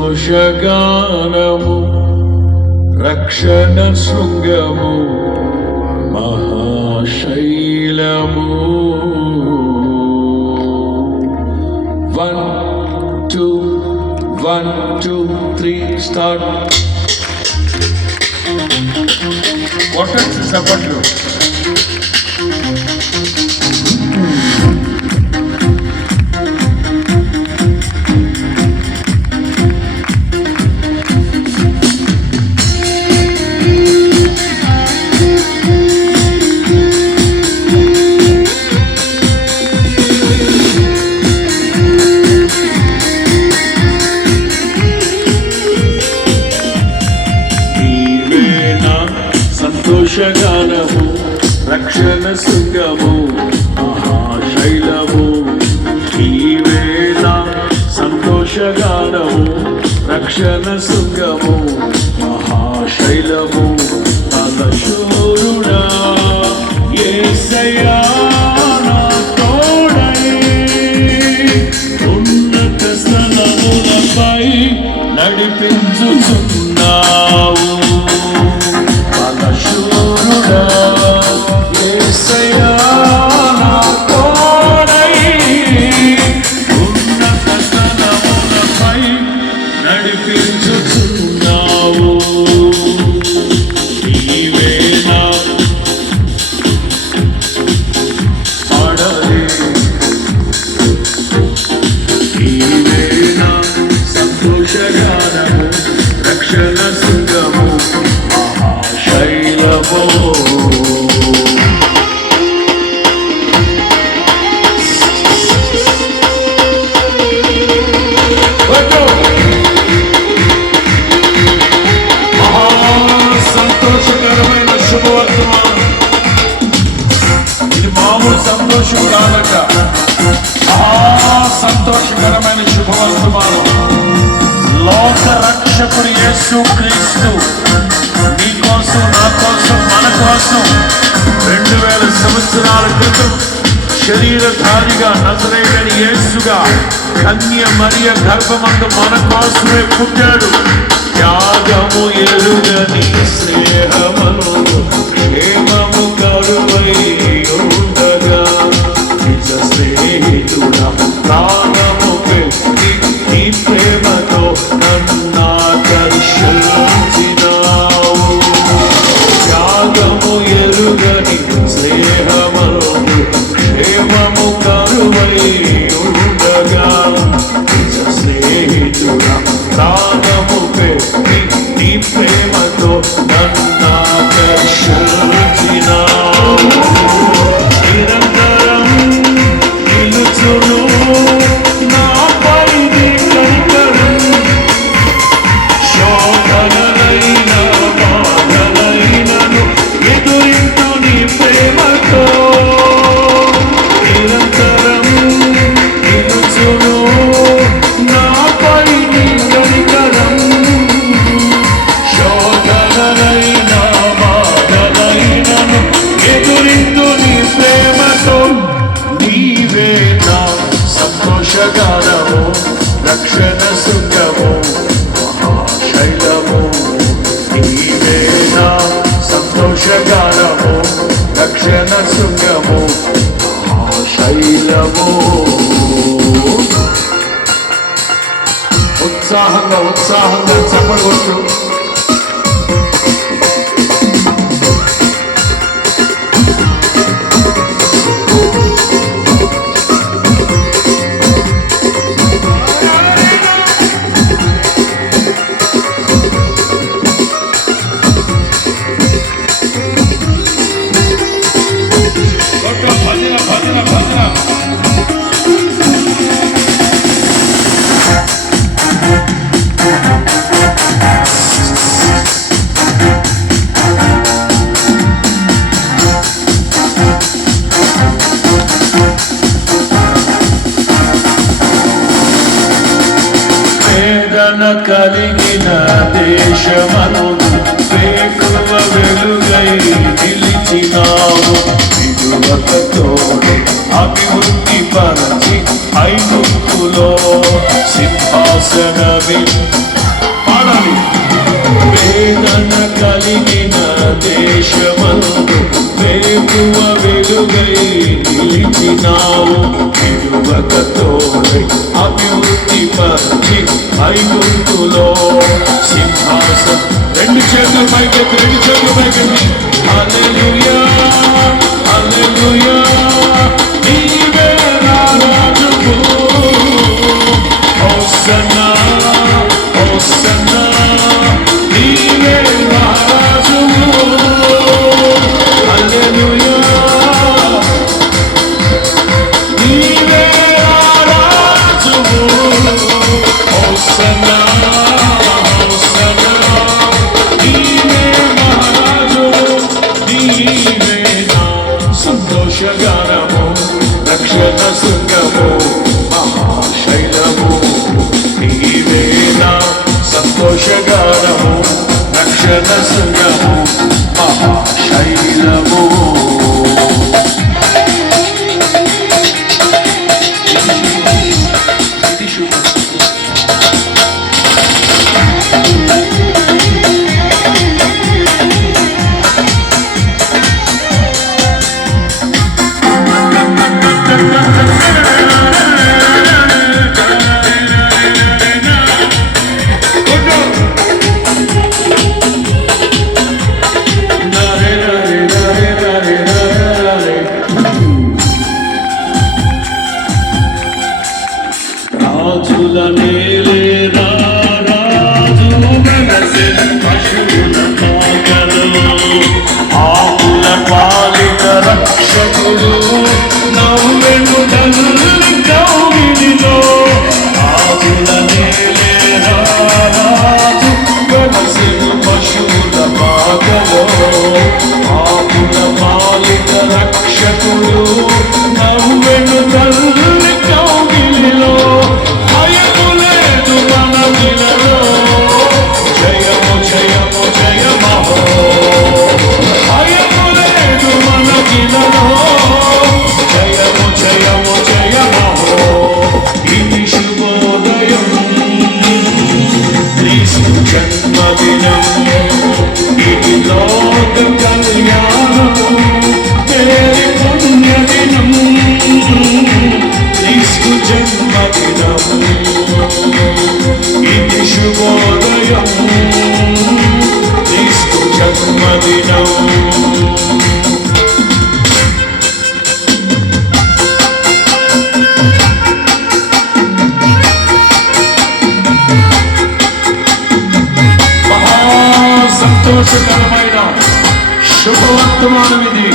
సంతోషగానము రక్షణ శృంగము మహాశైలము. 1 2 1 2 3 స్టార్ట్. కొట్టండి సపట్లు. సంతోషగానము రక్షణ శృంగము మహాశైలము. ఈవేళ సంతోషగానము రక్షణ శృంగము మహాశైలము. బలశూరుడా యేసయ్యా నా తోడై ఉన్నత స్థలములపై నడిపించుచున్నావు. యేసయ్యా నా తోడై ఉన్నత స్థలములపై నడిపించుచున్నావు. నీవే నా పాడలే, నీవే నా సంతోషగానము రక్షణ శృంగము మహాశైలము. సంతోషకరమైన శుభవర్తమానం. ఇది మామూలు సంతోషం కాదట, సంతోషకరమైన శుభవర్తమానం. లోక రక్షకుడు యేసు క్రీస్తు నీ కోసం, నా కోసం, మన కోసం 2000 సంవత్సరాల క్రితం శరీరధారిగా నజరేయుడైన యేసుగా కన్య మరియ గర్భమందు మన కోసమే పుట్టాడు. త్యాగము ఎరుగని స్నేహమును క్షేమము కరువై ఉండగా నిజ స్నేహితుడా ప్రాణము పెట్టి నీ ప్రేమతో నన్నాకర్షించినావు. త్యాగము ఎరుగని స్నేహమును క్షేమము కరువై ఉండగా నిజ స్నేహితుడా ప్రాణము పెట్టి నీ ప్రేమతో నన్నాకర్షించినావు. నిరంతరం నిలుచును నాపై నీ కనికరం. శోధనలైన బాధలైనను ఎదురింటూ నీ ప్రేమతో. నిరంతరం నిలుచును నాపై నీ కనికరం. శోధనలైన బాధలైనను ఎదురింటూ నీ ప్రేమతో. నీవే నా సంతోషగానము రక్షణ శృంగము మహాశైలము. నీవే నా సంతోషగానము రక్షణ శృంగము మహాశైలము. ఉత్సాహంగా ఉత్సాహంగా చప్పట్లు కొట్టు. భజన భజన భజన. వేదన కలిగిన దేశమను వేకువ వెలుగై నిలిచినావు. విడువకతోనే అభివృద్ధి పరచి ఐగుప్తులో సింహాసనమి పరిచి ఐగుప్తులో సింహాసనం. రెండు చేతులు పైకెత్తి, రెండు చేతులు పైకెత్తి. హల్లెలూయా హల్లెలూయా నీవే నా రాజువు. హోసన్నా హోసన్నా నీవే నా రాజువు. హల్లెలూయా నీవే నా రాజువు. హోసన్నా హోసన్నా నీవే నా రాజువు. నీవే నా సంతోషగానము, రక్షణ శృంగము, మహాశైలము. నీవే నా సంతోషగానము, రక్షణ శృంగము, మహాశైలము. రాజుల నేలే రాజు మనసే పశువుల పాకలు, ఆవుల పాలిత రక్షకుడు నవ్వెను తల్లి కౌగిలిలో. రాజుల నేలే రాజు మనసే పశువుల పాకలు, ఆవుల పాలిత రక్షకుడు నవ్వెను తల్లి కౌగిలిలో. జయము జయము జయమహో భయము లేదు మనకిలలో. జయము జయము జయమహో ఇది శుభోదయం, క్రీస్తు జన్మదినం, ఇది లోక కళ్యాణము, మేరీ పుణ్యదినం, క్రీస్తు జన్మదినం, ఇది శుభోదయం, క్రీస్తు జన్మదినం. మహా సంతోషకరమైన శుభవర్తమానం ఇది.